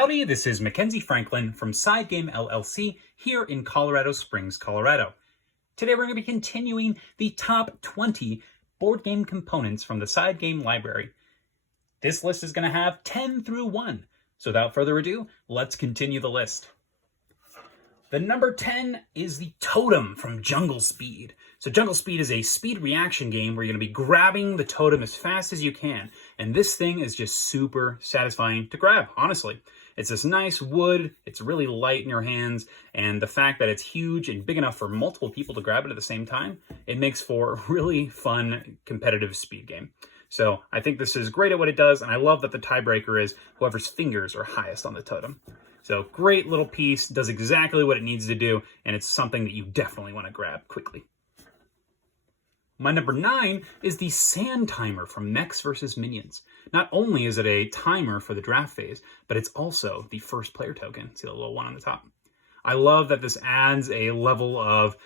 Howdy, this is Mackenzie Franklin from SideGameLLC here in Colorado Springs, Colorado. Today we're going to be continuing the top 20 board game components from the Side Game library. This list is going to have 10 through 1. So without further ado, let's continue the list. The number 10 is the Totem from Jungle Speed. So Jungle Speed is a speed reaction game where you're going to be grabbing the totem as fast as you can. And this thing is just super satisfying to grab, honestly. It's this nice wood, it's really light in your hands, and the fact that it's huge and big enough for multiple people to grab it at the same time, it makes for a really fun, competitive speed game. So I think this is great at what it does, and I love that the tiebreaker is whoever's fingers are highest on the totem. So great little piece, does exactly what it needs to do, and it's something that you definitely want to grab quickly. My number 9 is the Sand Timer from Mechs vs. Minions. Not only is it a timer for the draft phase, but it's also the first player token. See the little one on the top? I love that this adds a level of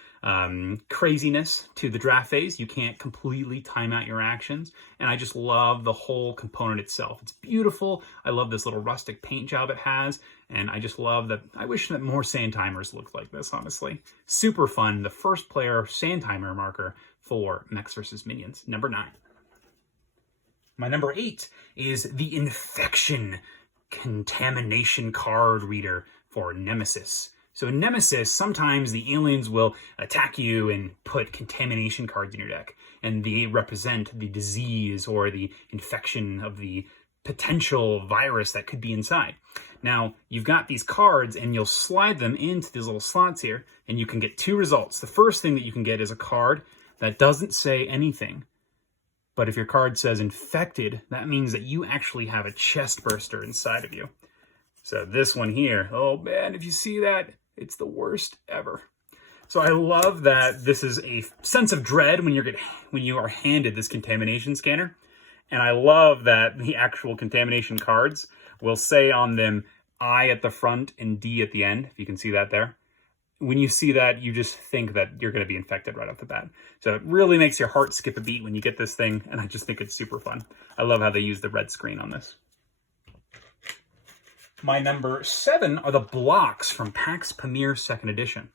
craziness to the draft phase. You can't completely time out your actions, and I just love the whole component itself. It's beautiful. I love this little rustic paint job it has, and I just love that. I wish that more sand timers looked like this, honestly. Super fun. The first player sand timer marker for Mechs vs. Minions, number 9. My number 8 is the Infection Contamination Card Reader for Nemesis. So in Nemesis, sometimes the aliens will attack you and put contamination cards in your deck, and they represent the disease or the infection of the potential virus that could be inside. Now, you've got these cards, and you'll slide them into these little slots here, and you can get 2 results. The first thing that you can get is a card that doesn't say anything. But if your card says infected, that means that you actually have a chest burster inside of you. So this one here, oh man, if you see that, it's the worst ever. So I love that this is a sense of dread when you are handed this contamination scanner. And I love that the actual contamination cards will say on them I at the front and D at the end, if you can see that there. When you see that, you just think that you're going to be infected right off the bat. So it really makes your heart skip a beat when you get this thing, and I just think it's super fun. I love how they use the red screen on this. My number 7 are the blocks from PAX Pamir 2nd Edition.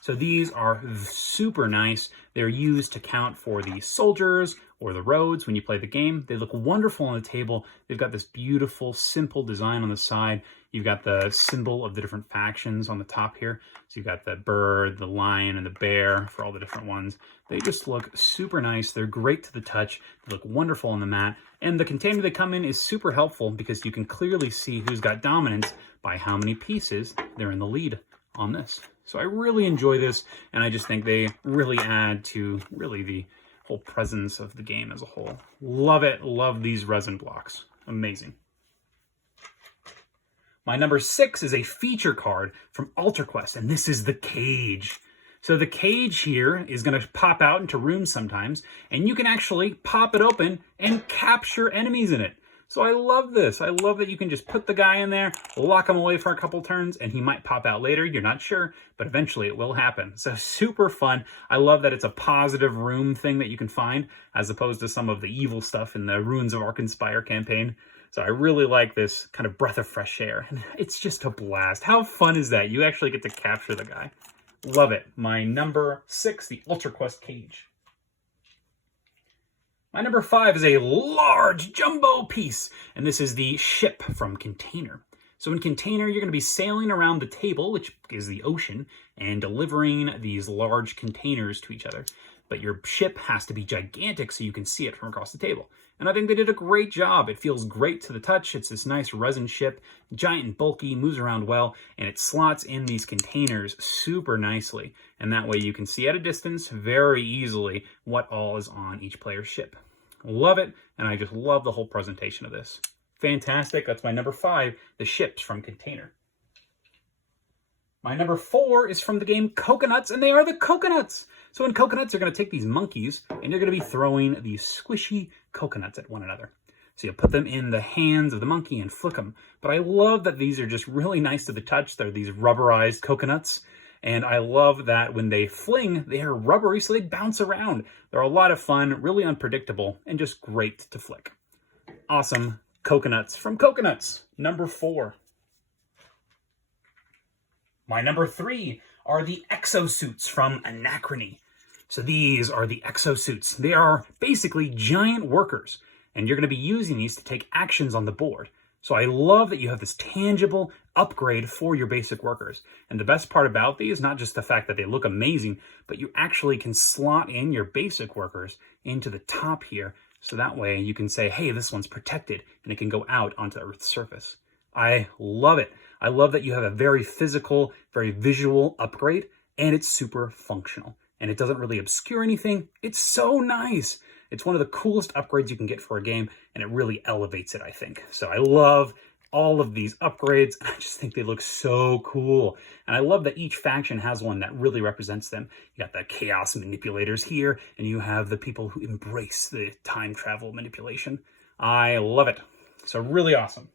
So these are super nice. They're used to count for the soldiers or the roads when you play the game. They look wonderful on the table. They've got this beautiful, simple design on the side. You've got the symbol of the different factions on the top here. So you've got the bird, the lion, and the bear for all the different ones. They just look super nice. They're great to the touch. They look wonderful on the mat. And the container they come in is super helpful because you can clearly see who's got dominance by how many pieces they're in the lead on this. So I really enjoy this, and I just think they really add to really the whole presence of the game as a whole. Love it. Love these resin blocks. Amazing. My number 6 is a feature card from Alter Quest, and this is the Cage. So the cage here is going to pop out into rooms sometimes, and you can actually pop it open and capture enemies in it. So I love this. I love that you can just put the guy in there, lock him away for a couple turns, and he might pop out later. You're not sure, but eventually it will happen. So super fun. I love that it's a positive room thing that you can find, as opposed to some of the evil stuff in the Ruins of Arkenspire campaign. So I really like this kind of breath of fresh air. And it's just a blast. How fun is that? You actually get to capture the guy. Love it. My number 6, the Alter Quest Cage. My number 5 is a large jumbo piece, and this is the ship from Container. So in Container, you're going to be sailing around the table, which is the ocean, and delivering these large containers to each other. But your ship has to be gigantic so you can see it from across the table. And I think they did a great job. It feels great to the touch. It's this nice resin ship, giant and bulky, moves around well, and it slots in these containers super nicely. And that way you can see at a distance very easily what all is on each player's ship. Love it, and I just love the whole presentation of this. Fantastic. That's my number 5, the ships from Container. My number 4 is from the game Coconuts, and they are the coconuts. So in Coconuts, you're going to take these monkeys, and you're going to be throwing these squishy coconuts at one another. So you put them in the hands of the monkey and flick them. But I love that these are just really nice to the touch. They're these rubberized coconuts. And I love that when they fling, they are rubbery, so they bounce around. They're a lot of fun, really unpredictable, and just great to flick. Awesome coconuts from Coconuts, number 4. My number 3 are the exosuits from Anachrony. So these are the exosuits. They are basically giant workers, and you're going to be using these to take actions on the board. So I love that you have this tangible upgrade for your basic workers. And the best part about these, not just the fact that they look amazing, but you actually can slot in your basic workers into the top here. So that way you can say, hey, this one's protected, and it can go out onto the Earth's surface. I love it. I love that you have a very physical, very visual upgrade, and it's super functional. And it doesn't really obscure anything. It's so nice. It's one of the coolest upgrades you can get for a game, and it really elevates it, I think. So I love all of these upgrades. I just think they look so cool. And I love that each faction has one that really represents them. You got the chaos manipulators here, and you have the people who embrace the time travel manipulation. I love it. So really awesome.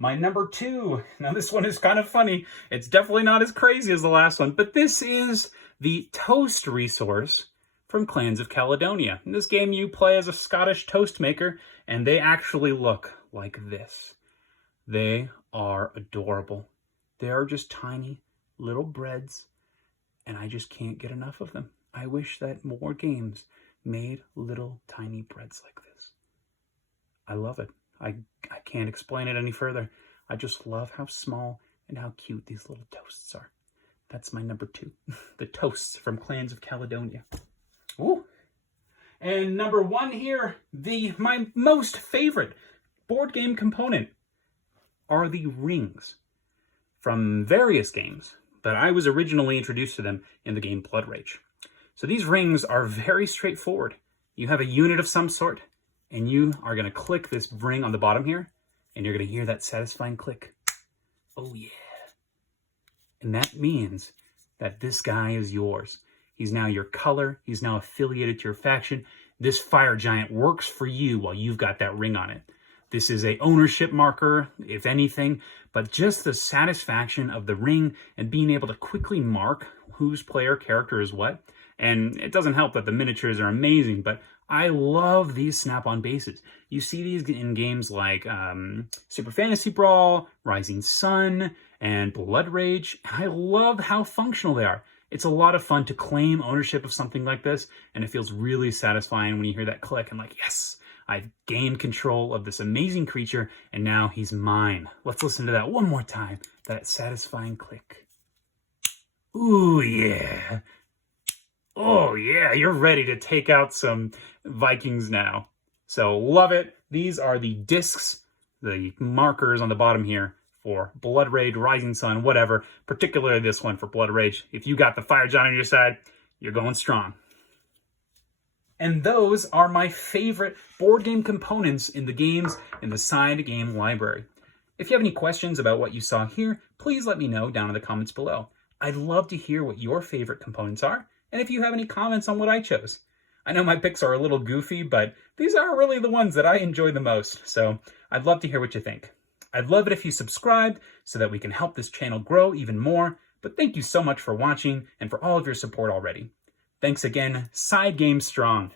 My number 2, now this one is kind of funny. It's definitely not as crazy as the last one, but this is the toast resource from Clans of Caledonia. In this game, you play as a Scottish toast maker, and they actually look like this. They are adorable. They are just tiny little breads, and I just can't get enough of them. I wish that more games made little tiny breads like this. I love it. I can't explain it any further. I just love how small and how cute these little toasts are. That's my number 2. The toasts from Clans of Caledonia. Ooh. And number 1 here, my most favorite board game component are the rings from various games, but I was originally introduced to them in the game Blood Rage. So these rings are very straightforward. You have a unit of some sort, and you are going to click this ring on the bottom here, and you're going to hear that satisfying click. Oh yeah. And that means that this guy is yours. He's now your color. He's now affiliated to your faction. This fire giant works for you while you've got that ring on it. This is a ownership marker, if anything, but just the satisfaction of the ring and being able to quickly mark whose player character is what. And it doesn't help that the miniatures are amazing, but I love these snap-on bases. You see these in games like Super Fantasy Brawl, Rising Sun, and Blood Rage. And I love how functional they are. It's a lot of fun to claim ownership of something like this, and it feels really satisfying when you hear that click and like, yes, I've gained control of this amazing creature, and now he's mine. Let's listen to that one more time, that satisfying click. Ooh, yeah. Oh, yeah, you're ready to take out some Vikings now. So love it. These are the discs, the markers on the bottom here for Blood Rage, Rising Sun, whatever. Particularly this one for Blood Rage. If you got the Fire Giant on your side, you're going strong. And those are my favorite board game components in the games in the Side Game Library. If you have any questions about what you saw here, please let me know down in the comments below. I'd love to hear what your favorite components are, and if you have any comments on what I chose. I know my picks are a little goofy, but these are really the ones that I enjoy the most, so I'd love to hear what you think. I'd love it if you subscribed so that we can help this channel grow even more, but thank you so much for watching and for all of your support already. Thanks again. Side Game Strong.